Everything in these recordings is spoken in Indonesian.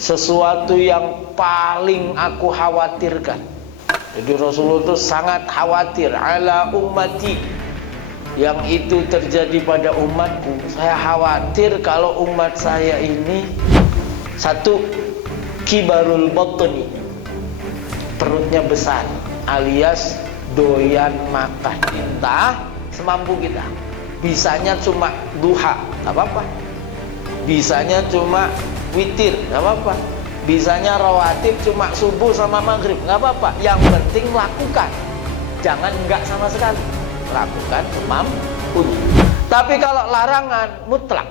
sesuatu yang paling aku khawatirkan. Jadi Rasulullah itu sangat khawatir ala ummati, yang itu terjadi pada umatku. Saya khawatir kalau umat saya ini, satu, kibarul batni, perutnya besar, alias doyan makan. Entah semampu kita. Bisanya cuma duha, gak apa-apa. Bisanya cuma witir, gak apa-apa. Bisanya rawatib cuma subuh sama maghrib, gak apa-apa. Yang penting lakukan, jangan enggak sama sekali. Lakukan semampunya. Tapi kalau larangan mutlak,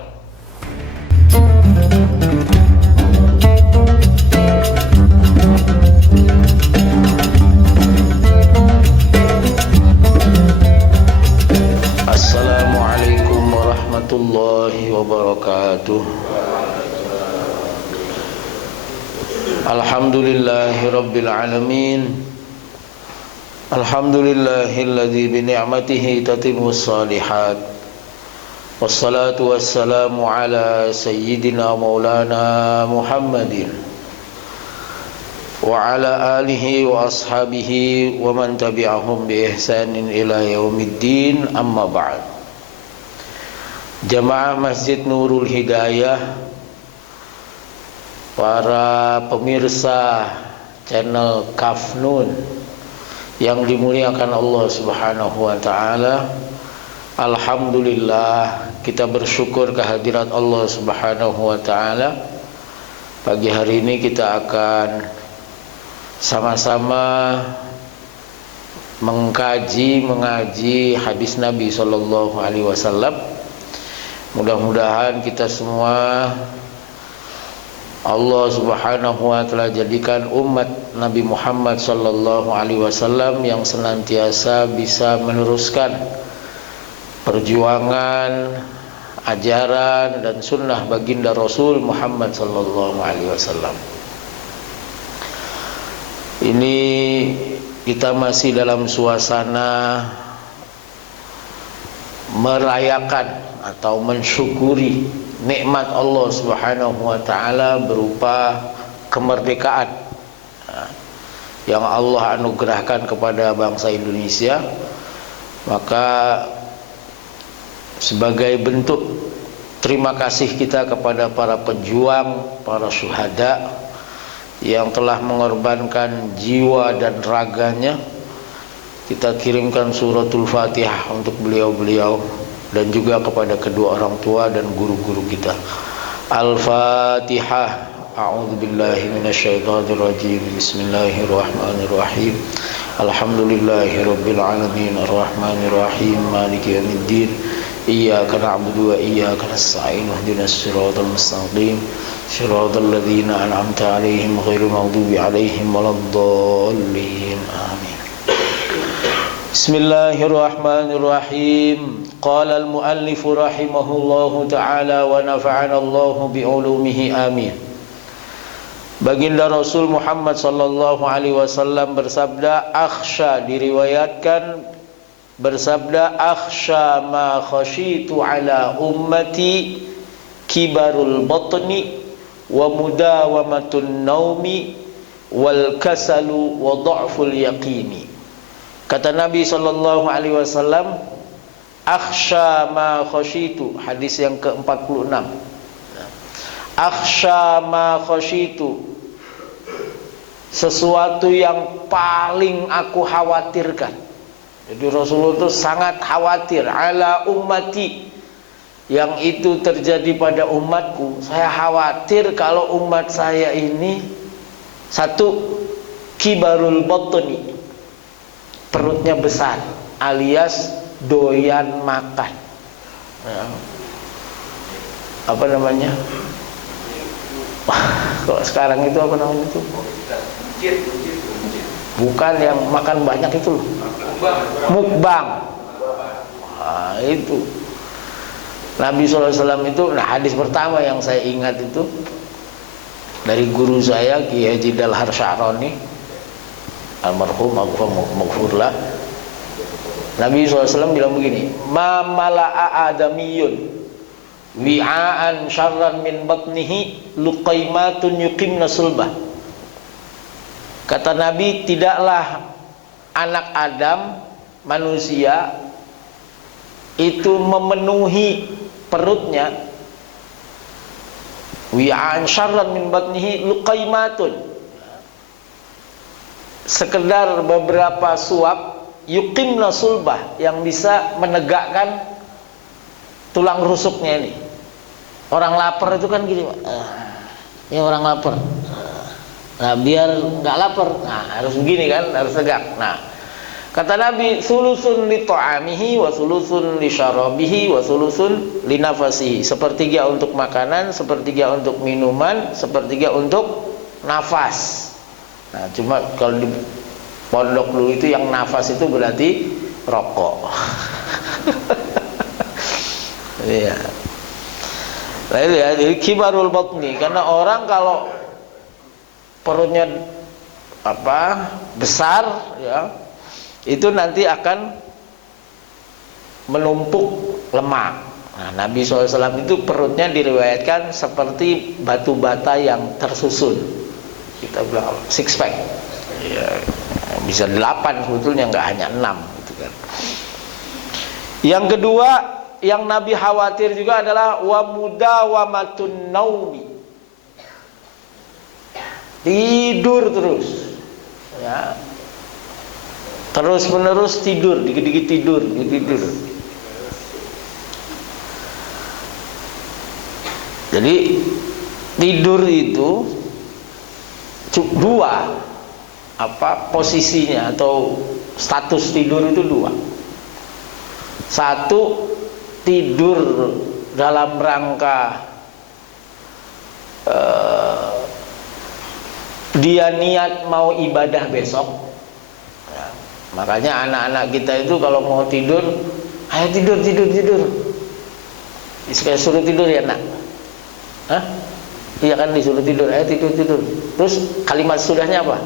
Assalamualaikum warahmatullahi wabarakatuh. Alhamdulillahi rabbil alamin. Alhamdulillahilladzi bi ni'matihi tatimmus shalihat. Wassalatu wassalamu ala sayyidina maulana Muhammadin wa ala alihi wa ashabihi wa man tabi'ahum bi ihsanin ila yaumiddin, amma ba'd. Jamaah Masjid Nurul Hidayah, para pemirsa channel Kafnun yang dimuliakan Allah Subhanahu wa taala, alhamdulillah kita bersyukur kehadirat Allah Subhanahu wa taala. Pagi hari ini kita akan sama-sama mengaji hadis Nabi sallallahu alaihi wasallam. Mudah-mudahan kita semua Allah Subhanahu wa taala jadikan umat Nabi Muhammad sallallahu alaihi wasallam yang senantiasa bisa meneruskan perjuangan, ajaran dan sunnah baginda Rasul Muhammad sallallahu alaihi wasallam. Ini kita masih dalam suasana merayakan atau mensyukuri nikmat Allah Subhanahu wa taala berupa kemerdekaan yang Allah anugerahkan kepada bangsa Indonesia. Maka sebagai bentuk terima kasih kita kepada para pejuang, para syuhada yang telah mengorbankan jiwa dan raganya, kita kirimkan suratul Fatihah untuk beliau-beliau dan juga kepada kedua orang tua dan guru-guru kita. Al-Fatihah. A'udzubillahi minasyaitonirrajim. Bismillahirrahmanirrahim. Alhamdulillahirabbil alamin, arrahmanirrahim, maliki yaumiddin. Iyyaka na'budu wa iyyaka nasta'in. Ihdinas siratal mustaqim. Shiratal ladzina an'amta 'alaihim ghairil maghdubi 'alaihim waladdallin. Amin. Bismillahirrahmanirrahim. Qala al-muallif rahimahullahu ta'ala wa nafa'ana Allahu bi'ulumihi, amin. Baginda Rasul Muhammad sallallahu alaihi wasallam bersabda, akhsha, diriwayatkan bersabda, akhsha ma khashitu ala ummati kibarul batni wa mudawamatun naumi wal kasalu wa dha'ful yaqini. Kata Nabi sallallahu alaihi wasallam, akhsha ma khashitu, hadis yang ke-46. Akhsha ma khashitu, sesuatu yang paling aku khawatirkan. Jadi Rasulullah itu sangat khawatir ala ummati, yang itu terjadi pada umatku. Saya khawatir kalau umat saya ini, satu, kibarul batni, perutnya besar, alias doyan makan. Apa namanya? Kalau sekarang itu apa namanya itu? Bukan yang makan banyak itu loh. Mukbang. Nah, itu Nabi SAW itu, nah hadis pertama yang saya ingat itu dari guru saya Ki Haji Dalhar Sya'roni almarhum, maghfurlah. Nabi SAW bilang begini, ma mala'a adamiyun wi'aan syarran min batnihi luqaimatun yuqimna sulbah. Kata Nabi, tidaklah anak Adam, manusia, itu memenuhi perutnya, wi'aan syarran min batnihi luqaimatun, sekedar beberapa suap, yuqimna sulbah, yang bisa menegakkan tulang rusuknya ini. Orang lapar itu kan gini, ini orang lapar. Nah, biar nggak lapar, nah harus begini kan, harus tegak. Nah, kata Nabi, sulusun li ta'amihi wa sulusun li syarabihi wa sulusun li nafasihi. Sepertiga untuk makanan, sepertiga untuk minuman, sepertiga untuk nafas. Nah, cuma kalau di pondok dulu itu yang nafas itu berarti rokok. Iya. Nah, itu ya, jadi kibarul batni, karena orang kalau perutnya besar ya, itu nanti akan menumpuk lemak. Nah, Nabi SAW itu perutnya diriwayatkan seperti batu bata yang tersusun. Kita bilang six pack ya, bisa 8 sebetulnya, nggak hanya 6 gitu kan. Yang kedua yang Nabi khawatir juga adalah wa mudawamatun naumi, tidur terus ya, terus menerus tidur, dikit-dikit tidur, tidur. Jadi tidur itu dua, posisinya atau status tidur itu dua. Satu, tidur dalam rangka dia niat mau ibadah besok ya, makanya anak-anak kita itu kalau mau tidur, ayo tidur. Sekali suruh tidur ya nak. Hah? Iya kan, disuruh tidur, ayo tidur. Terus kalimat sudahnya apa?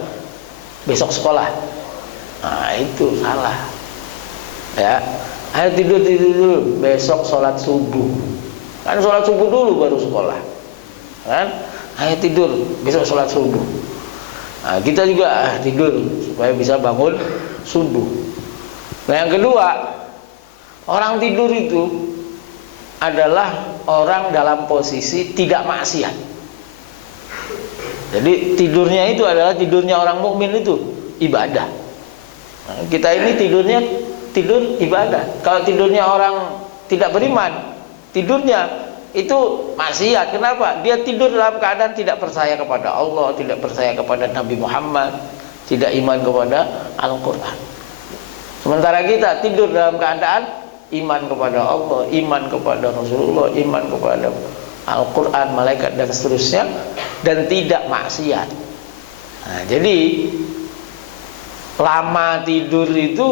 Besok sekolah. Nah, itu salah ya. Ayo tidur, besok sholat subuh. Kan sholat subuh dulu baru sekolah kan. Ayo tidur, besok sholat subuh. Nah, kita juga tidur supaya bisa bangun subuh. Nah, yang kedua, orang tidur itu adalah orang dalam posisi tidak maksiat. Jadi tidurnya itu adalah tidurnya orang mukmin, itu ibadah. Nah, kita ini tidurnya tidur ibadah. Kalau tidurnya orang tidak beriman, tidurnya itu maksiat. Kenapa? Dia tidur dalam keadaan tidak percaya kepada Allah, tidak percaya kepada Nabi Muhammad, tidak iman kepada Al-Quran. Sementara kita tidur dalam keadaan iman kepada Allah, iman kepada Rasulullah, iman kepada Al-Quran, malaikat dan seterusnya, dan tidak maksiat. Nah, jadi lama tidur itu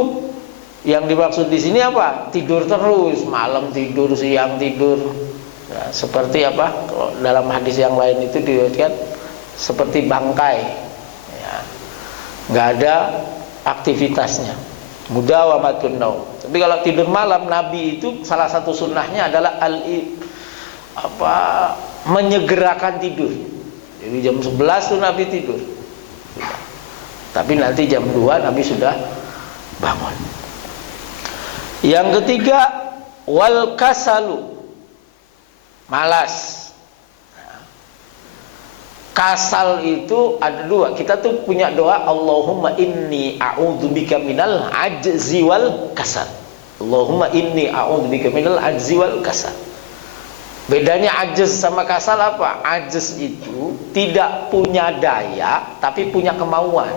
yang dimaksud di sini apa? Tidur terus, malam tidur, siang tidur. Ya, seperti apa? Kalau dalam hadis yang lain itu diriwayatkan seperti bangkai, ya, nggak ada aktivitasnya. Mudawamatun naum. Tapi kalau tidur malam, Nabi itu salah satu sunnahnya adalah menyegerakan tidur. Jadi jam 11 tuh Nabi tidur. Tapi nanti jam 2 Nabi sudah bangun. Yang ketiga, wal kasalu, malas. Kasal itu ada dua. Kita tuh punya doa, Allahumma inni a'udzubika minal ajzi wal kasal. Allahumma inni a'udzubika minal ajzi wal kasal. Bedanya ajz sama kasal apa? Ajz itu tidak punya daya tapi punya kemauan.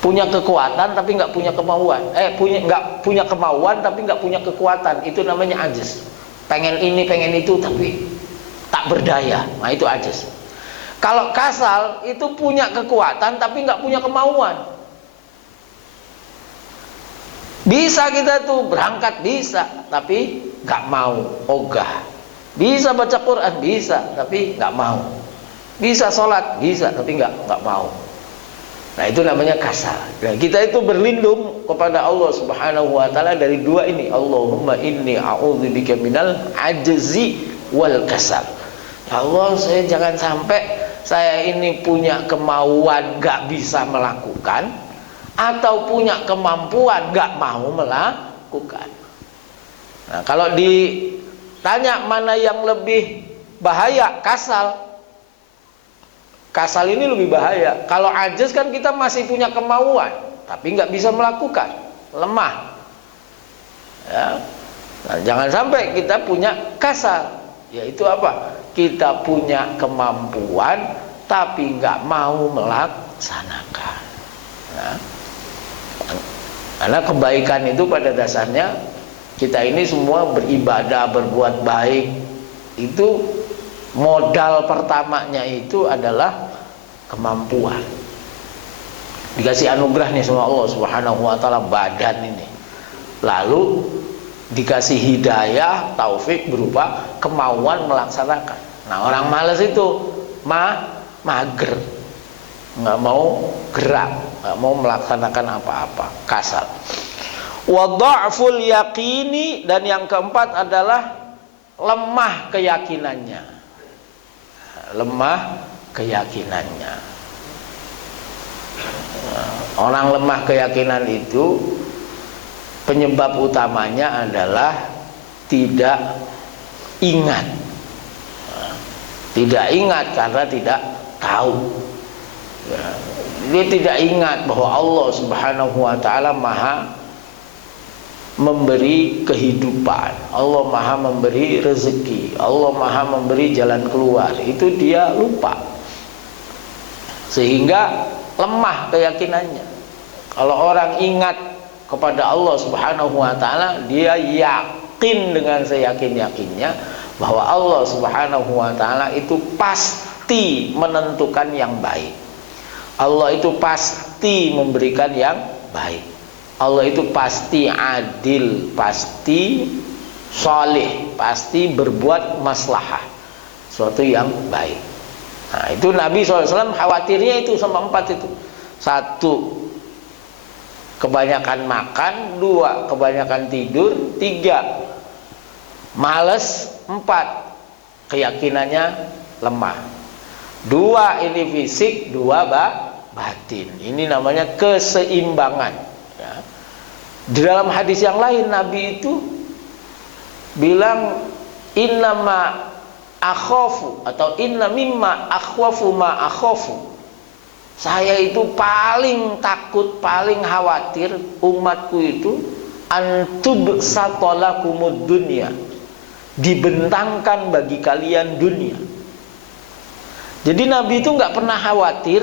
Punya kekuatan tapi nggak punya kemauan. Nggak punya kemauan tapi nggak punya kekuatan. Itu namanya ajz. Pengen ini, pengen itu tapi tak berdaya. Nah, itu ajz. Kalau kasal itu punya kekuatan tapi nggak punya kemauan. Bisa kita tuh berangkat, bisa, tapi nggak mau, ogah. Bisa baca Quran, bisa, tapi nggak mau. Bisa sholat, bisa, tapi nggak mau. Nah, itu namanya kasal. Nah, kita itu berlindung kepada Allah Subhanahu wa taala dari dua ini. Allahumma inni a'udzubika minal ajzi wal kasal. Ya Allah, saya jangan sampai saya ini punya kemauan gak bisa melakukan, atau punya kemampuan gak mau melakukan. Nah, kalau ditanya mana yang lebih bahaya, kasal. Kasal ini lebih bahaya. Kalau ajaz kan kita masih punya kemauan, tapi nggak bisa melakukan, lemah. Ya. Nah, jangan sampai kita punya kasal, yaitu apa? Kita punya kemampuan, tapi nggak mau melaksanakan. Nah, karena kebaikan itu pada dasarnya kita ini semua beribadah, berbuat baik, itu modal pertamanya itu adalah kemampuan. Dikasih anugerah nih sama Allah Subhanahu wa taala badan ini. Lalu dikasih hidayah, taufik berupa kemauan melaksanakan. Nah, orang malas itu mager, nggak mau gerak, nggak mau melaksanakan apa-apa, kasal. Wa dha'ful yaqini, dan yang keempat adalah lemah keyakinannya. Lemah keyakinannya. Orang lemah keyakinan itu penyebab utamanya adalah tidak ingat. Tidak ingat karena tidak tahu. Dia tidak ingat bahwa Allah Subhanahu wa taala Maha memberi kehidupan, Allah Maha memberi rezeki, Allah Maha memberi jalan keluar. Itu dia lupa, sehingga lemah keyakinannya. Kalau orang ingat kepada Allah Subhanahu wa taala, dia yakin dengan seyakin-yakinnya bahwa Allah Subhanahu wa taala itu pasti menentukan yang baik. Allah itu pasti memberikan yang baik. Allah itu pasti adil, pasti saleh, pasti berbuat maslahah, suatu yang baik. Nah, itu Nabi SAW khawatirnya itu sama empat itu. Satu, kebanyakan makan. Dua, kebanyakan tidur. Tiga, malas. Empat, keyakinannya lemah. Dua ini fisik, dua batin. Ini namanya keseimbangan. Di dalam hadis yang lain Nabi itu bilang innama akhafu atau inna mimma akhwafu ma akhafu. Saya itu paling takut, paling khawatir umatku itu antubsatolakumud dunya, dibentangkan bagi kalian dunia. Jadi Nabi itu nggak pernah khawatir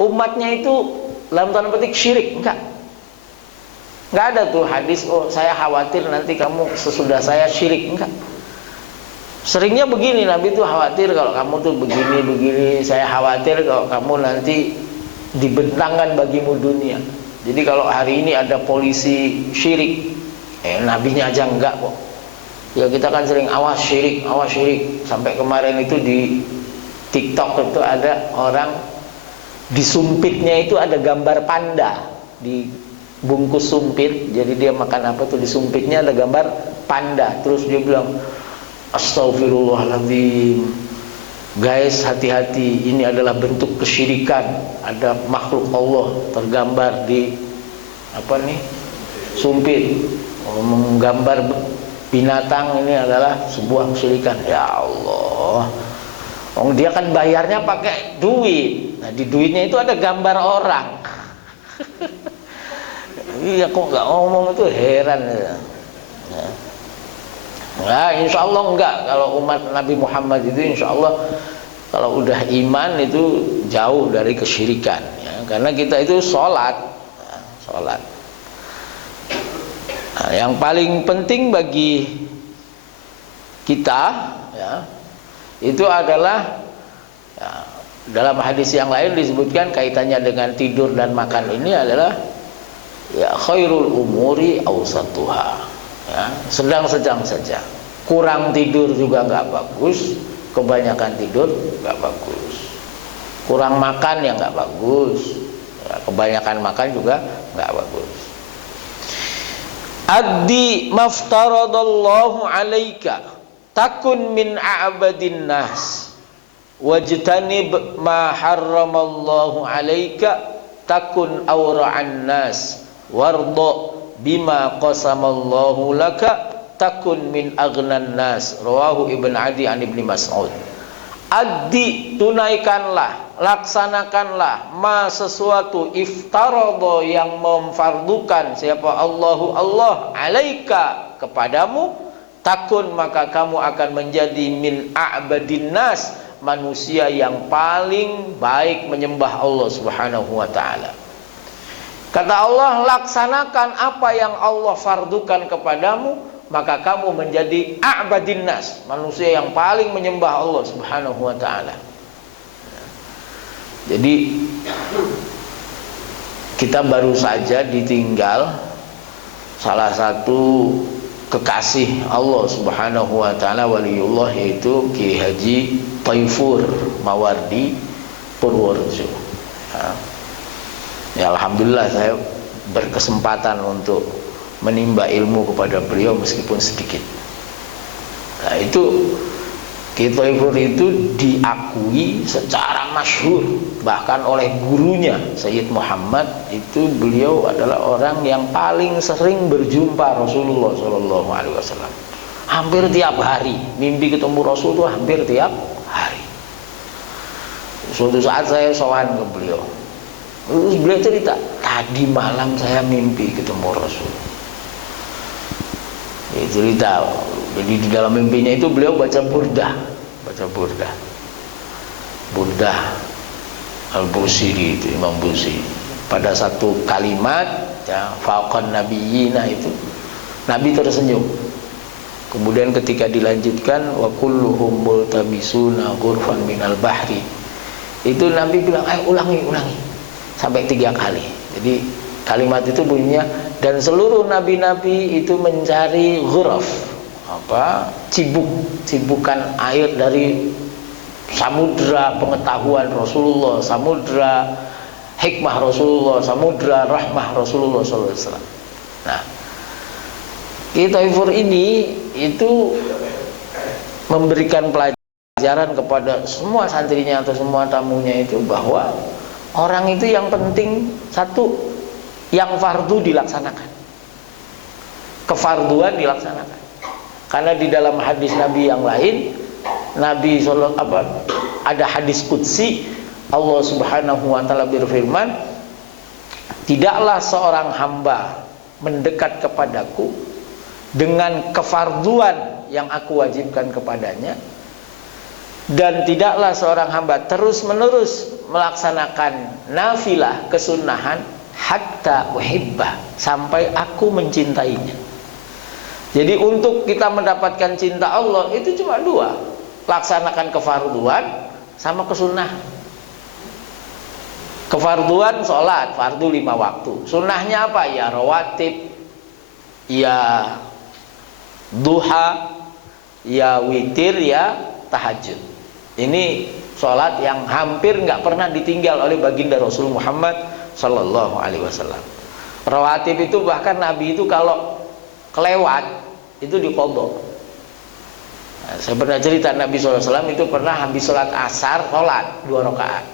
umatnya itu dalam tanda petik syirik, enggak. Nggak ada tuh hadis, oh saya khawatir nanti kamu sesudah saya syirik. Enggak. Seringnya begini, Nabi tuh khawatir kalau kamu tuh begini, saya khawatir kalau kamu nanti dibentangkan bagimu dunia. Jadi kalau hari ini ada polisi syirik, nabinya aja enggak kok. Ya kita kan sering awas syirik. Sampai kemarin itu di TikTok itu ada orang disumpitnya itu ada gambar panda di bungkus sumpit. Jadi dia makan apa tuh, di sumpitnya ada gambar panda. Terus dia bilang, astagfirullahaladzim, guys hati-hati, ini adalah bentuk kesyirikan. Ada makhluk Allah tergambar di apa nih, sumpit. Menggambar binatang, ini adalah sebuah kesyirikan. Ya Allah, dia kan bayarnya pakai duit. Nah, di duitnya itu ada gambar orang. Iya, kok nggak ngomong, itu heran ya. Nah, insya Allah enggak. Kalau umat Nabi Muhammad itu insya Allah kalau udah iman itu jauh dari kesyirikan ya. Karena kita itu sholat. Nah, yang paling penting bagi kita ya, itu adalah ya, dalam hadis yang lain disebutkan kaitannya dengan tidur dan makan ini adalah ya khairul umuri awsatuha, ya, sedang-sedang saja. Kurang tidur juga nggak bagus, kebanyakan tidur nggak bagus. Kurang makan ya nggak bagus, Ya, kebanyakan makan juga nggak bagus. Addi maftaradallahu alaika takun min a'badin nas wajtanib ma harramallahu alaika takun awra'an nas warda bima qasamallahu laka takun min aghnan nas. Rawahu Ibn Adi an Ibni Mas'ud. Addi, tunaikanlah, laksanakanlah ma sesuatu iftaradha yang memfardukan siapa Allah alaika kepadamu, takun maka kamu akan menjadi min a'badin nas, manusia yang paling baik menyembah Allah Subhanahu wa taala. Kata Allah, laksanakan apa yang Allah fardukan kepadamu, maka kamu menjadi a'badin nas, manusia yang paling menyembah Allah Subhanahu wa taala. Jadi kita baru saja ditinggal salah satu kekasih Allah Subhanahu wa taala, waliullah, yaitu Ki Haji Taifur Mawardi Purworejo. Ya, alhamdulillah saya berkesempatan untuk menimba ilmu kepada beliau meskipun sedikit. Nah, itu Ki Taifur itu diakui secara masyhur bahkan oleh gurunya Sayyid Muhammad. Itu beliau adalah orang yang paling sering berjumpa Rasulullah SAW. Hampir tiap hari mimpi ketemu Rasul itu hampir tiap hari. Suatu saat saya sowan ke beliau, terus beliau cerita, tadi malam saya mimpi ketemu Rasul. Ya, cerita. Jadi di dalam mimpinya itu beliau baca burdah Al-Busiri, itu Imam Busiri. Pada satu kalimat ya, faqan nabiyina, itu Nabi tersenyum. Kemudian ketika dilanjutkan wa kulluhum multabisuna ghurfan minal bahri, itu Nabi bilang, ayo ulangi sampai 3 kali. Jadi kalimat itu bunyinya, dan seluruh nabi-nabi itu mencari ghuraf, cibukan air dari samudra pengetahuan Rasulullah, samudra hikmah Rasulullah, samudra rahmah Rasulullah SAW. Nah, Ki Taifur ini itu memberikan pelajaran kepada semua santrinya atau semua tamunya itu, bahwa orang itu yang penting satu, yang fardu dilaksanakan, kefarduan dilaksanakan. Karena di dalam hadis Nabi yang lain, Nabi ada hadis qudsi, Allah Subhanahu wa taala berfirman, tidaklah seorang hamba mendekat kepadaku dengan kefarduan yang aku wajibkan kepadanya, dan tidaklah seorang hamba terus-menerus melaksanakan nafilah, kesunahan, hatta uhibbah, sampai aku mencintainya. Jadi untuk kita mendapatkan cinta Allah itu cuma 2, laksanakan kefarduan sama kesunahan. Kefarduan sholat, fardu 5 waktu. Sunnahnya apa? Ya rawatib, ya duha, ya witir, ya tahajud. Ini sholat yang hampir nggak pernah ditinggal oleh baginda Rasul Muhammad Sallallahu Alaihi Wasallam. Rawatib itu bahkan Nabi itu kalau kelewat itu diqodho. Nah, saya pernah cerita Nabi SAW itu pernah habis sholat asar, sholat 2 rakaat.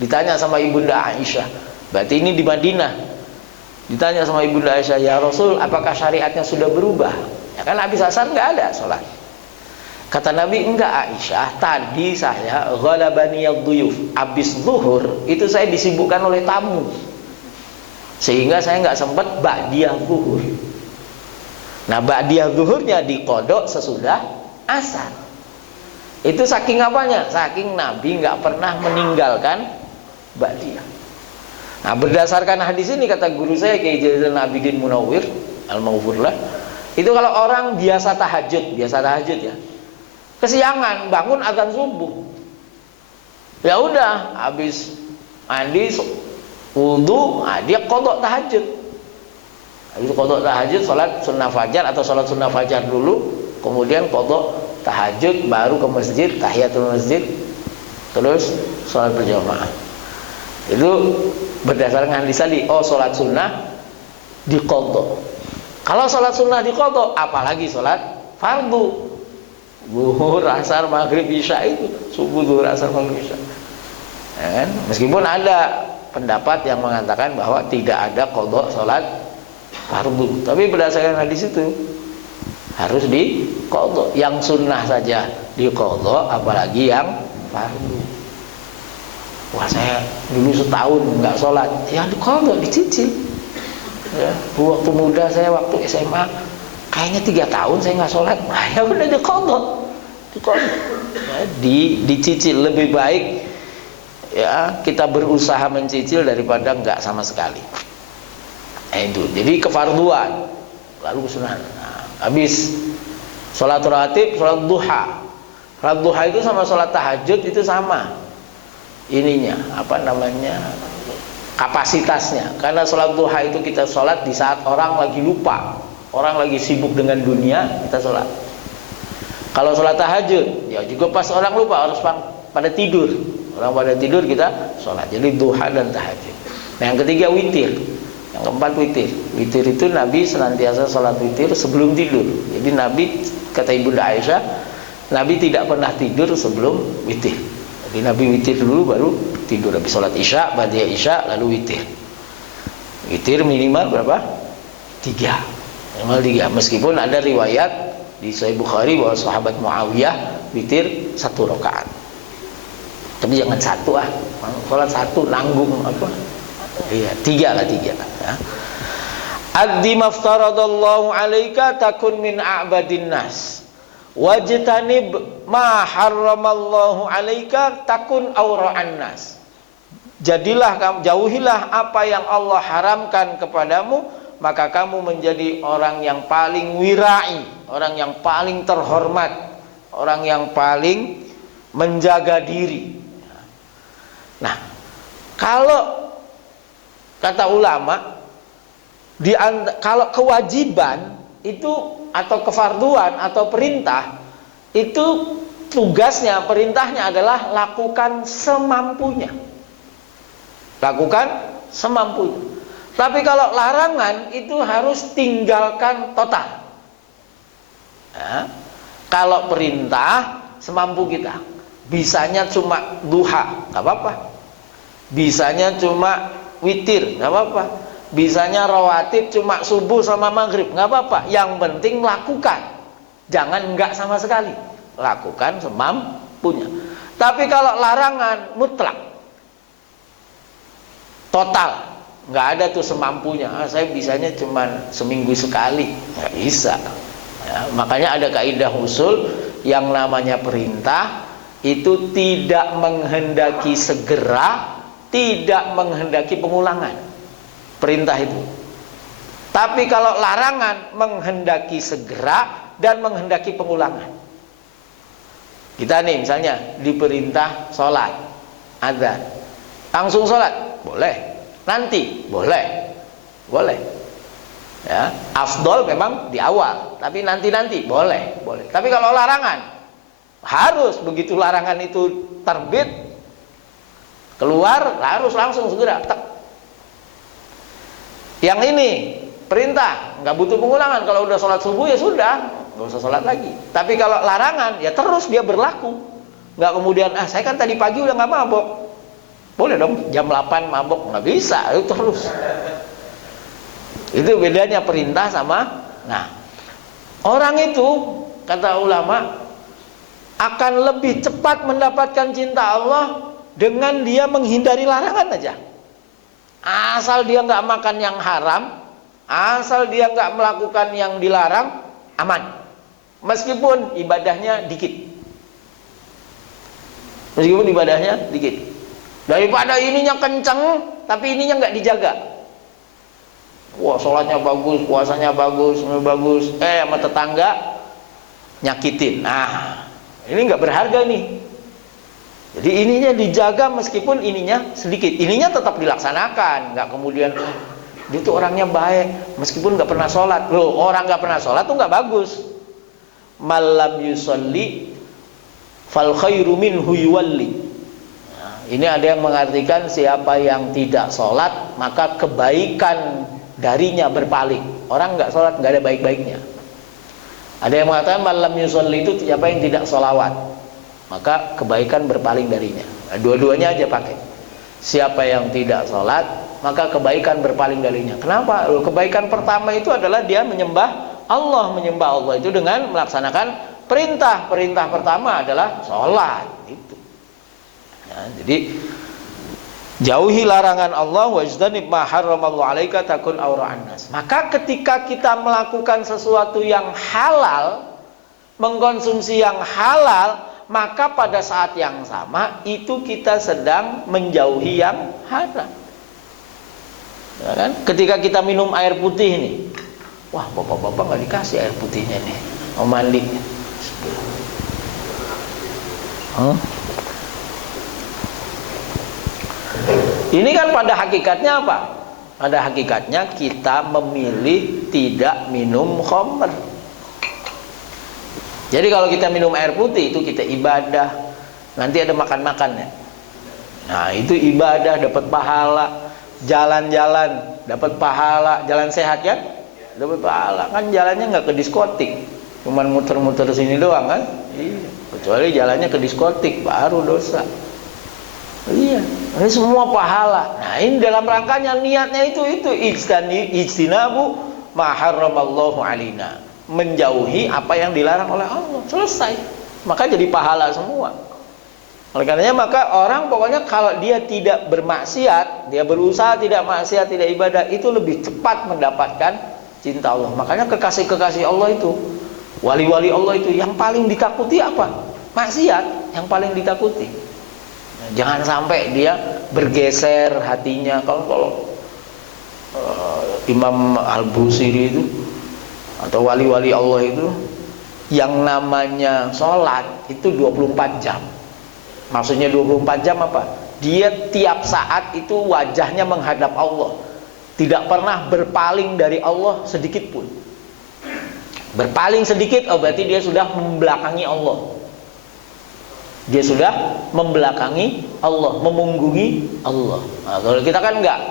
Ditanya sama ibunda Aisyah, berarti ini di Madinah. Ditanya sama ibunda Aisyah, ya Rasul, apakah syariatnya sudah berubah? Ya kan habis asar nggak ada sholat. Kata Nabi, enggak Aisyah, tadi saya ghalabani dhuyuf, habis zuhur itu saya disibukkan oleh tamu, sehingga saya nggak sempat ba'diyah zuhur. Nah, ba'diyah zuhurnya diqodok sesudah asar. Itu saking apanya? Saking Nabi nggak pernah meninggalkan ba'diyah. Nah, berdasarkan hadis ini kata guru saya Kiai Zainal Abidin Munawwir Al-Maghfurlah, itu kalau orang biasa tahajud ya, kesiangan bangun azan subuh, ya udah habis mandi wudu, dia qodok tahajud. Habis qodok tahajud, sholat sunnah fajar atau sholat sunnah fajar dulu, kemudian qodok tahajud, baru ke masjid, tahiyatul masjid, terus sholat berjamaah. Itu berdasarkan hadis tadi. Oh, sholat sunnah diqadha. Kalau sholat sunnah diqadha, apalagi sholat fardu. Zuhur, asar, maghrib, isya itu. Subuh, zuhur, asar, maghrib, isya. Ya kan? Meskipun ada pendapat yang mengatakan bahwa tidak ada qadha sholat fardu, tapi berdasarkan hadis itu harus diqadha. Yang sunnah saja diqadha, apalagi yang fardu. Wah, saya dulu setahun nggak sholat, ya diqadha, dicicil. Ya, waktu muda saya, waktu SMA, kayaknya 3 tahun saya nggak sholat, nah, ya udah diqadha. Ya, dicicil. Lebih baik ya kita berusaha mencicil daripada nggak sama sekali. Itu jadi kefarduan, lalu kesunahan. Nah, habis sholat rawatib, sholat duha. Sholat duha itu sama sholat tahajud itu sama ininya, apa namanya, kapasitasnya. Karena sholat duha itu kita sholat di saat orang lagi lupa, orang lagi sibuk dengan dunia, kita sholat. Kalau sholat tahajud ya juga pas orang lupa, harus pada tidur, orang pada tidur kita sholat. Jadi duha dan tahajud. Nah, yang ketiga witir. Yang keempat witir. Witir itu Nabi senantiasa sholat witir sebelum tidur. Jadi Nabi, kata Ibunda Aisyah, Nabi tidak pernah tidur sebelum witir. Jadi Nabi witir dulu baru tidur. Habis sholat isya, ba'da isya, lalu witir. Witir minimal berapa? 3. Minimal 3. Meskipun ada riwayat di Sahih Bukhari bahwa sahabat Muawiyah witir 1 rakaat. Tapi jangan 1 ah. Sholat 1 nanggung apa? Iya, 3 lah, 3. Ya. Addi maftaradallahu alaika takun min a'badin nas. Wajtanib ma harramallahu alaika takun awra'an nas. Jadilah kamu, jauhilah apa yang Allah haramkan kepadamu, maka kamu menjadi orang yang paling wirai, orang yang paling terhormat, orang yang paling menjaga diri. Nah, kalau kata ulama, kalau kewajiban itu atau kefarduan atau perintah itu tugasnya, perintahnya adalah lakukan semampunya. Lakukan semampunya. Tapi kalau larangan itu harus tinggalkan total. Ya. Kalau perintah semampu kita. Bisanya cuma duha, nggak apa-apa. Bisanya cuma witir, nggak apa-apa. Bisanya rawatib cuma subuh sama maghrib, nggak apa-apa. Yang penting lakukan. Jangan enggak sama sekali. Lakukan semampunya. Tapi kalau larangan mutlak, total, nggak ada tuh semampunya. Saya bisanya cuma seminggu sekali, nggak bisa. Ya, makanya ada kaidah usul yang namanya perintah itu tidak menghendaki segera, tidak menghendaki pengulangan. Perintah itu. Tapi kalau larangan menghendaki segera dan menghendaki pengulangan. Kita nih misalnya diperintah sholat, adzan, langsung sholat, boleh. Nanti, boleh. Boleh. Ya, afdol memang di awal, tapi nanti boleh. Tapi kalau larangan, harus begitu larangan itu terbit, keluar, harus langsung segera. Yang ini perintah, nggak butuh pengulangan. Kalau udah sholat subuh ya sudah, nggak usah sholat lagi. Tapi kalau larangan ya terus dia berlaku. Nggak kemudian saya kan tadi pagi udah nggak mabok, boleh dong jam 8 mabok, nggak bisa, itu terus. Itu bedanya perintah sama. Nah, orang itu kata ulama akan lebih cepat mendapatkan cinta Allah dengan dia menghindari larangan aja. Asal dia nggak makan yang haram, asal dia nggak melakukan yang dilarang, aman. Meskipun ibadahnya dikit. Daripada ininya kenceng, tapi ininya nggak dijaga. Wah, sholatnya bagus, puasanya bagus, semua bagus. Sama tetangga nyakitin. Nah, ini nggak berharga nih. Jadi ininya dijaga meskipun ininya sedikit. Ininya tetap dilaksanakan, nggak kemudian dia tuh orangnya baik meskipun nggak pernah sholat. Loh, orang nggak pernah sholat tuh nggak bagus. Malam yusolli fal khairu minhu yuwalli. Nah, Ini ada yang mengartikan siapa yang tidak sholat maka kebaikan darinya berpaling. Orang nggak sholat nggak ada baik-baiknya. Ada yang mengatakan malam yusolli itu siapa yang tidak sholawat maka kebaikan berpaling darinya. Nah, dua-duanya aja pakai. Siapa yang tidak sholat maka kebaikan berpaling darinya. Kenapa? Kebaikan pertama itu adalah dia menyembah Allah. Menyembah Allah itu dengan melaksanakan perintah. Perintah pertama adalah sholat. Itu. Ya, jadi jauhi larangan Allah, wajtanib ma harramallahu 'alaika takun aura'an nas. Maka ketika kita melakukan sesuatu yang halal, mengkonsumsi yang halal, maka pada saat yang sama itu kita sedang menjauhi yang haram. Ya kan? Ketika kita minum air putih nih, wah bapak-bapak nggak dikasih air putihnya nih, mau mandi. Ini kan pada hakikatnya apa? Pada hakikatnya kita memilih tidak minum khamr. Jadi kalau kita minum air putih itu kita ibadah. Nanti ada makan-makannya. Nah itu ibadah, dapat pahala. Jalan-jalan dapat pahala. Jalan sehat kan? Dapat pahala. Kan jalannya nggak ke diskotik, cuman muter-muter sini doang kan? Iya. Kecuali jalannya ke diskotik baru dosa. Iya, ini semua pahala. Nah ini dalam rangkanya niatnya itu ijtinabu ma harramallahu alina, menjauhi apa yang dilarang oleh Allah. Selesai. Maka jadi pahala semua. Oleh karenanya maka orang pokoknya kalau dia tidak bermaksiat, dia berusaha tidak maksiat, tidak ibadah, itu lebih cepat mendapatkan cinta Allah. Makanya kekasih-kekasih Allah itu, wali-wali Allah itu yang paling ditakuti apa? Maksiat yang paling ditakuti. Jangan sampai dia bergeser hatinya. Kalau Imam Al-Busiri itu atau wali-wali Allah itu yang namanya sholat itu 24 jam. Maksudnya 24 jam apa? Dia tiap saat itu wajahnya menghadap Allah, tidak pernah berpaling dari Allah sedikit pun. Berpaling sedikit, oh berarti dia sudah membelakangi Allah. Dia sudah membelakangi Allah, memunggungi Allah. Nah, kalau kita kan enggak,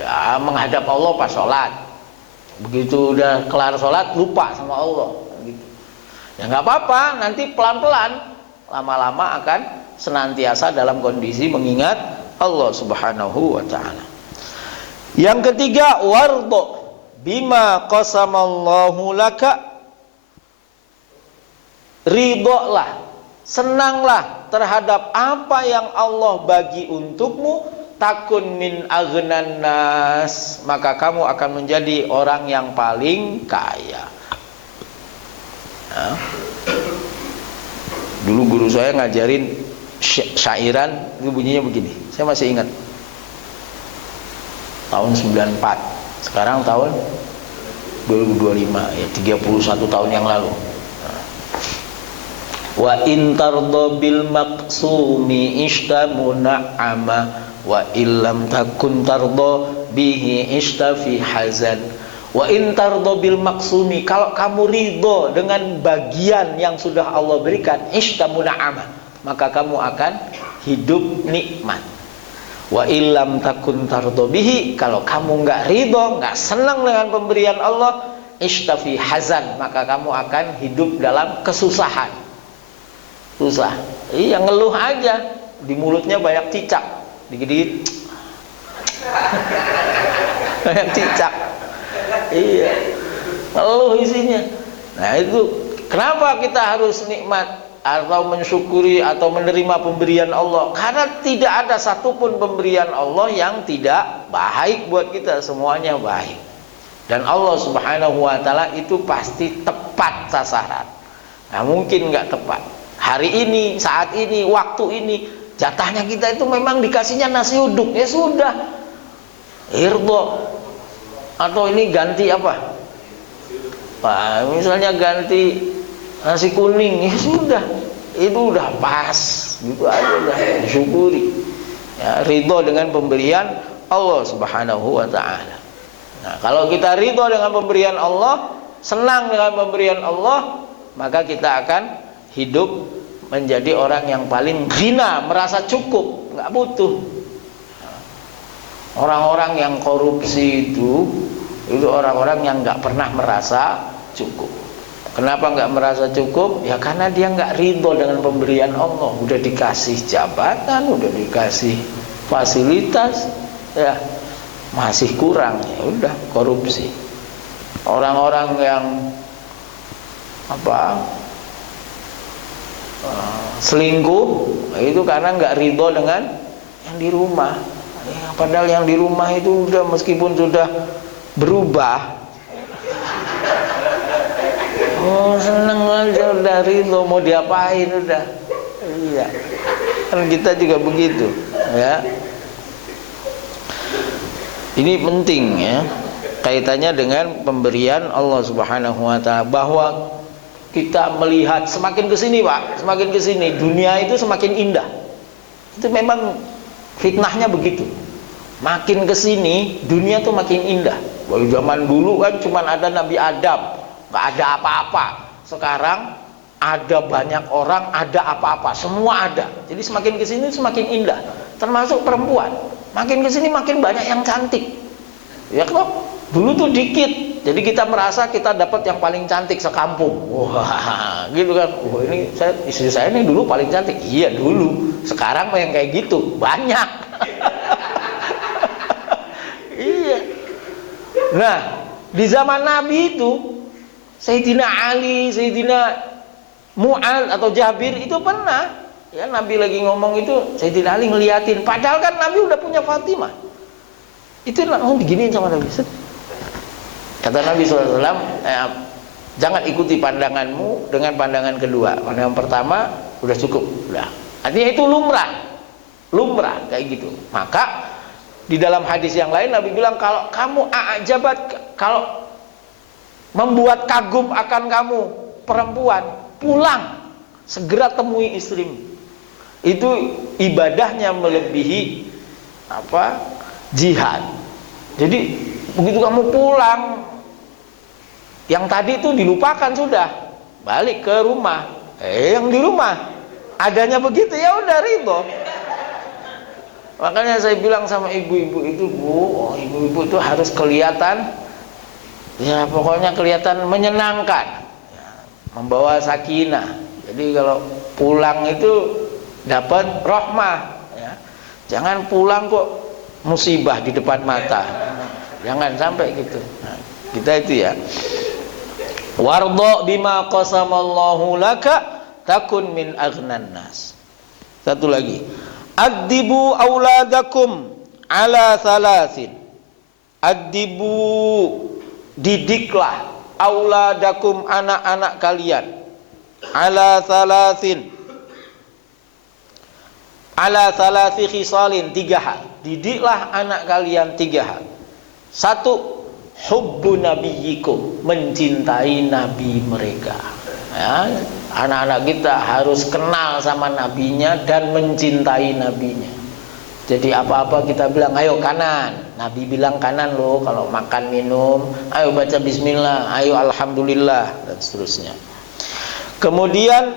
ya menghadap Allah pas sholat. Begitu udah kelar sholat lupa sama Allah. Gitu. Ya nggak apa-apa, nanti pelan-pelan, lama-lama akan senantiasa dalam kondisi mengingat Allah Subhanahu wa Ta'ala. Yang ketiga, wardo bima qasamallahu laka, ridholah, senanglah terhadap apa yang Allah bagi untukmu, takun min aghnan nas, maka kamu akan menjadi orang yang paling kaya. Nah, dulu guru saya ngajarin syairan, itu bunyinya begini. Saya masih ingat. Tahun 94. Sekarang tahun 2025, ya 31 tahun yang lalu. Wa in tardo bil maqsumi ishtamu na'ama wa illam takun tardo bihi ishtafi hazan. Wa in tardo bil maqsumi, kalau kamu ridho dengan bagian yang sudah Allah berikan, ishtamu na'ama, maka kamu akan hidup nikmat. Wa illam takun tardo bihi, kalau kamu enggak ridho, enggak senang dengan pemberian Allah, ishtafi hazan, maka kamu akan hidup dalam kesusahan. Susah, iya ngeluh aja, di mulutnya banyak cicak, dikit-dikit banyak cicak, iya ngeluh isinya. Nah itu kenapa kita harus nikmat atau mensyukuri atau menerima pemberian Allah? Karena tidak ada satupun pemberian Allah yang tidak baik buat kita, semuanya baik. Dan Allah Subhanahu wa Ta'ala itu pasti tepat sasaran. Nah mungkin nggak tepat. Hari ini, saat ini, waktu ini, jatahnya kita itu memang dikasihnya nasi uduk, ya sudah. Irdo, atau ini ganti apa? Nah, misalnya ganti nasi kuning, ya sudah. Itu udah pas, gitu aja udah disyukuri. Ya, ridho dengan pemberian Allah Subhanahu wa Ta'ala. Nah, kalau kita ridho dengan pemberian Allah, senang dengan pemberian Allah, maka kita akan hidup menjadi orang yang paling ghina, merasa cukup, nggak butuh. Orang-orang yang korupsi itu orang-orang yang nggak pernah merasa cukup. Kenapa nggak merasa cukup? Ya karena dia nggak ridho dengan pemberian Allah. Udah dikasih jabatan, udah dikasih fasilitas, ya masih kurang, ya udah korupsi. Orang-orang yang selingkuh itu karena nggak ridho dengan yang di rumah. Ya, padahal yang di rumah itu udah meskipun sudah berubah, seneng aja, udah ridho, mau diapain udah. Iya, kan kita juga begitu, ya. Ini penting, ya, kaitannya dengan pemberian Allah Subhanahu wa Ta'ala, bahwa kita melihat semakin kesini, Pak, semakin kesini dunia itu semakin indah. Itu memang fitnahnya begitu. Makin kesini dunia tuh makin indah. Dari zaman dulu kan cuma ada Nabi Adam, nggak ada apa-apa. Sekarang ada banyak orang, ada apa-apa, semua ada. Jadi semakin kesini semakin indah. Termasuk perempuan. Makin kesini makin banyak yang cantik. Ya kok? Dulu tuh dikit. Jadi kita merasa kita dapat yang paling cantik sekampung. Wah, gitu kan. Wah, ini istri saya ini dulu paling cantik. Iya dulu. Sekarang yang kayak gitu banyak. Iya. Nah, di zaman Nabi itu Sayyidina Ali, Sayyidina Mu'ad atau Jabir itu pernah, ya, Nabi lagi ngomong itu Sayyidina Ali ngeliatin. Padahal kan Nabi udah punya Fatimah. Itu langsung diginiin sama Nabi. Kata Nabi SAW, jangan ikuti pandanganmu dengan pandangan kedua. Pandangan pertama udah cukup, udah. Artinya itu lumrah kayak gitu. Maka di dalam hadis yang lain Nabi bilang, kalau kamu kalau membuat kagum akan kamu perempuan, pulang, segera temui istrimu. Itu ibadahnya melebihi jihad. Jadi begitu kamu pulang, yang tadi itu dilupakan sudah, balik ke rumah. Yang di rumah adanya begitu, ya udah ridho. Makanya saya bilang sama ibu-ibu itu, ibu-ibu itu harus kelihatan, ya pokoknya kelihatan menyenangkan, ya, membawa sakinah. Jadi kalau pulang itu dapat rahmah, ya. Jangan pulang kok musibah di depan mata. Jangan sampai gitu. Nah, kita itu ya. Wardha bima qasamallahu laka takun min aghnan nas. Satu lagi. Addibu auladakum ala thalathin. Addibu, didiklah auladakum, anak-anak kalian, ala thalathin, ala thalathi khisalin, 3 hal. Didiklah anak kalian 3 hal. 1, hubbu nabiyyikum, mencintai nabi mereka, ya. Anak-anak kita harus kenal sama nabinya dan mencintai nabinya. Jadi apa-apa kita bilang, ayo kanan. Nabi bilang kanan loh kalau makan minum. Ayo baca bismillah, ayo alhamdulillah, dan seterusnya. Kemudian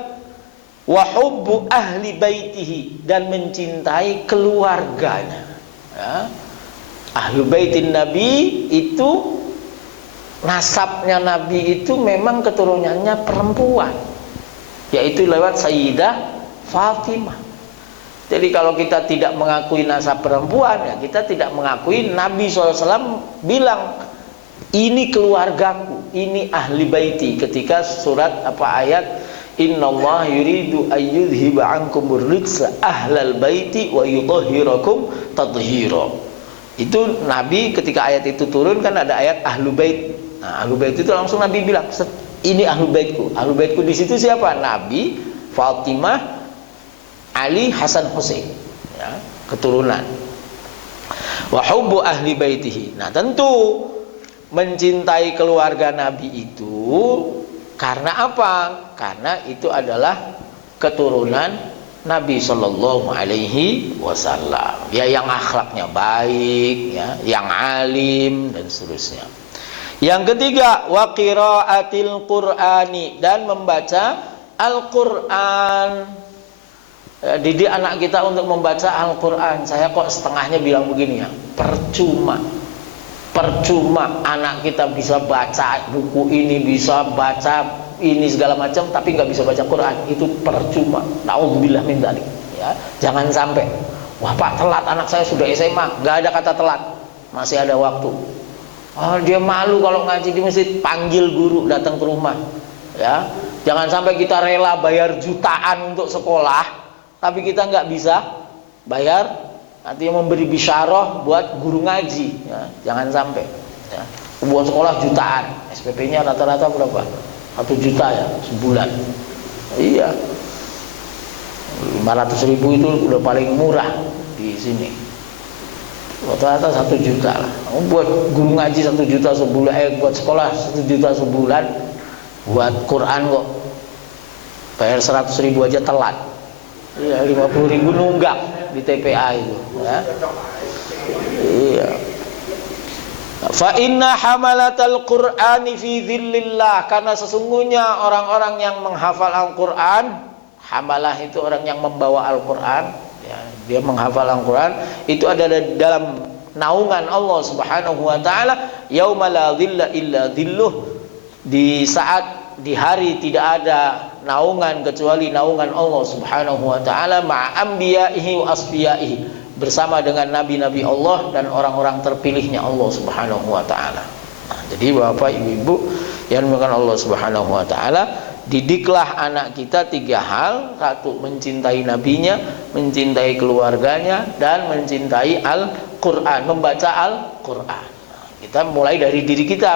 wa hubbu ahli baitihi, dan mencintai keluarganya, ya. Ahlu baitin Nabi itu nasabnya Nabi itu memang keturunannya perempuan, yaitu lewat Sayyidah Fatimah. Jadi kalau kita tidak mengakui nasab perempuan, ya kita tidak mengakui Nabi SAW bilang ini keluargaku, ini ahli baiti, ketika surat ayat Innallaha yuridu ayyudhiba ankumur rijsa ahlal baiti wa yudhhirakum tadhhira. Itu Nabi ketika ayat itu turun kan ada ayat ahlu bait. Nah, ahlu bait itu langsung Nabi bilang, ini ahlu baitku. Ahlu baitku di situ siapa? Nabi, Fatimah, Ali, Hasan, Husain, ya, keturunan. Wa hubbu ahli baitihi. Nah, tentu mencintai keluarga Nabi itu karena apa? Karena itu adalah keturunan Nabi Shallallahu Alaihi Wasallam, ya, yang akhlaknya baik, ya, yang alim dan seterusnya. Yang ketiga, wa qiraatil Qur'ani, dan membaca Al-Quran. didik anak kita untuk membaca Al-Quran. Saya kok setengahnya bilang begini ya, percuma anak kita bisa baca buku ini, bisa baca ini segala macam, tapi nggak bisa baca Quran. Itu percuma. Nauzubillah min dzalik. Ya, jangan sampai, wah Pak telat, anak saya sudah SMA. Nggak ada kata telat, masih ada waktu. Oh, dia malu kalau ngaji di masjid, panggil guru datang ke rumah. Ya, jangan sampai kita rela bayar jutaan untuk sekolah, tapi kita nggak bisa bayar, artinya memberi bisyarah buat guru ngaji. Ya, jangan sampai. Ya, buat sekolah jutaan, SPP-nya rata-rata berapa? 1 juta ya sebulan. Iya, 500.000 itu udah paling murah di sini. Rata-rata 1 juta lah. Buat guru ngaji 1 juta sebulan, buat sekolah 1 juta sebulan, buat Quran kok bayar 100.000 aja telat. Iya, 50.000 nunggak di TPA itu. Ya. Iya. Fa inna hamalatal Qur'ani fi dhillillah, karena sesungguhnya orang-orang yang menghafal Al-Qur'an, hamalah itu orang yang membawa Al-Qur'an, ya, dia menghafal Al-Qur'an, itu ada dalam naungan Allah Subhanahu wa taala, yauma la dhilla illa dhilluh, di saat di hari tidak ada naungan kecuali naungan Allah Subhanahu wa taala, ma'a anbiya'ihi wa asfiyaihi, bersama dengan nabi-nabi Allah dan orang-orang terpilihnya Allah Subhanahu wa taala. Nah, jadi Bapak Ibu yang dimuliakan Allah Subhanahu wa taala, didiklah anak kita 3 hal. 1, mencintai nabinya, mencintai keluarganya, dan mencintai Al-Qur'an, membaca Al-Qur'an. Nah, kita mulai dari diri kita,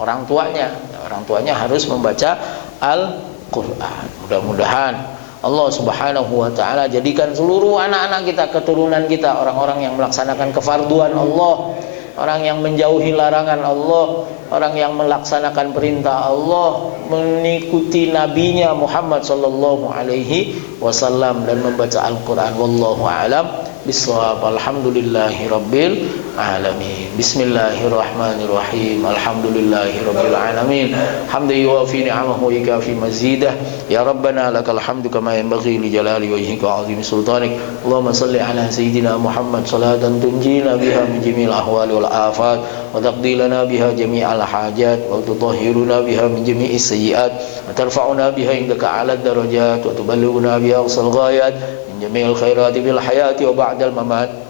orang tuanya. Orang tuanya harus membaca Al-Qur'an. Mudah-mudahan Allah Subhanahu wa taala jadikan seluruh anak-anak kita, keturunan kita, orang-orang yang melaksanakan kefarduan Allah, orang yang menjauhi larangan Allah, orang yang melaksanakan perintah Allah, mengikuti nabinya Muhammad sallallahu alaihi wasallam, dan membaca Al-Qur'an. Wallahu a'lam bissawab. Alhamdulillahirabbil alamin. Bismillahirrahmanirrahim. Alhamdulillahirabbil alamin. Hamdan yuwafi ni'amahu wa yukafi mazidah. Ya Rabbana lakal hamdu kama yanbaghi li jalali wajhika wa 'azimi sultanik. Allahumma shalli ala sayyidina Muhammad salatan tunjina biha min jami'il ahwali wal afat, wa taqdi lana biha jami'al hajat, wa tutahhiruna biha min jami'is sayyi'at, wa tarfa'una biha indaka 'ala darajat, wa tuballighuna biha aqsal ghayat min jami'il khairati bil hayati wa ba'dal mamat.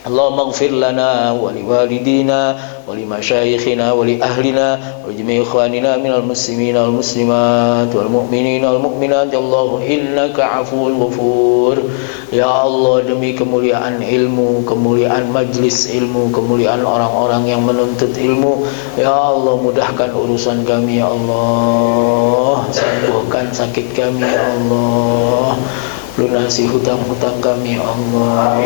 Allahumma ighfir lana wa liwalidina wa limasyayikhina wa li ahlina wa jami'i ikhwanina minal muslimina wal muslimat wal mu'minina wal mu'minat. Ya Allah, innaka afuwun ghafur. Ya Allah, demi kemuliaan ilmu, kemuliaan majlis ilmu, kemuliaan orang-orang yang menuntut ilmu, ya Allah, mudahkan urusan kami ya Allah, sembuhkan sakit kami ya Allah, lunasi hutang-hutang kami ya Allah,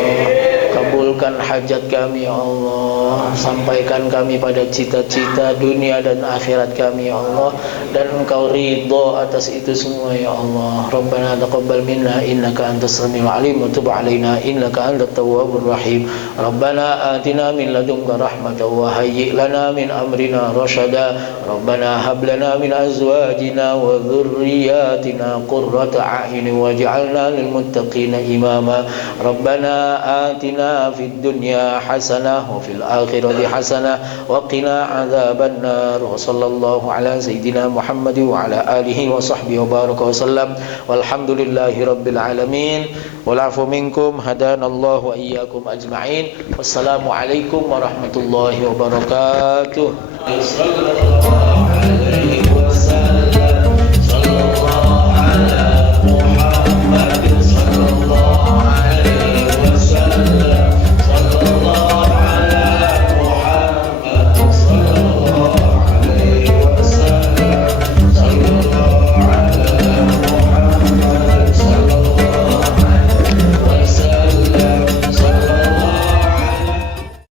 kabulkan hajat kami ya Allah, sampaikan kami pada cita-cita dunia dan akhirat kami ya Allah, dan Engkau ridho atas itu semua ya Allah. Rabbana taqabbal minna innaka antas samiul alim wa tub alaina innaka antat tawwabur rahim. Rabbana atina min ladunka rahmatan wa hayyi lana min amrina rasyada. Rabbana hab lana min azwajina wa dhurriyyatina qurrata a'yunin waj'alna lil muttaqina imama. Rabbana atina fid dunya hasanah wa fil akhirati hasanah wa qina adzaban nar. Wa sallallahu ala sayidina Muhammad wa ala alihi wa sahbihi wa baraka wa sallam. Walhamdulillahi rabbil alamin. Wal afu minkum, hadanallahu wa iyyakum ajma'in. Wassalamu alaikum warahmatullahi wabarakatuh. Sallallahu alaihi wasallam.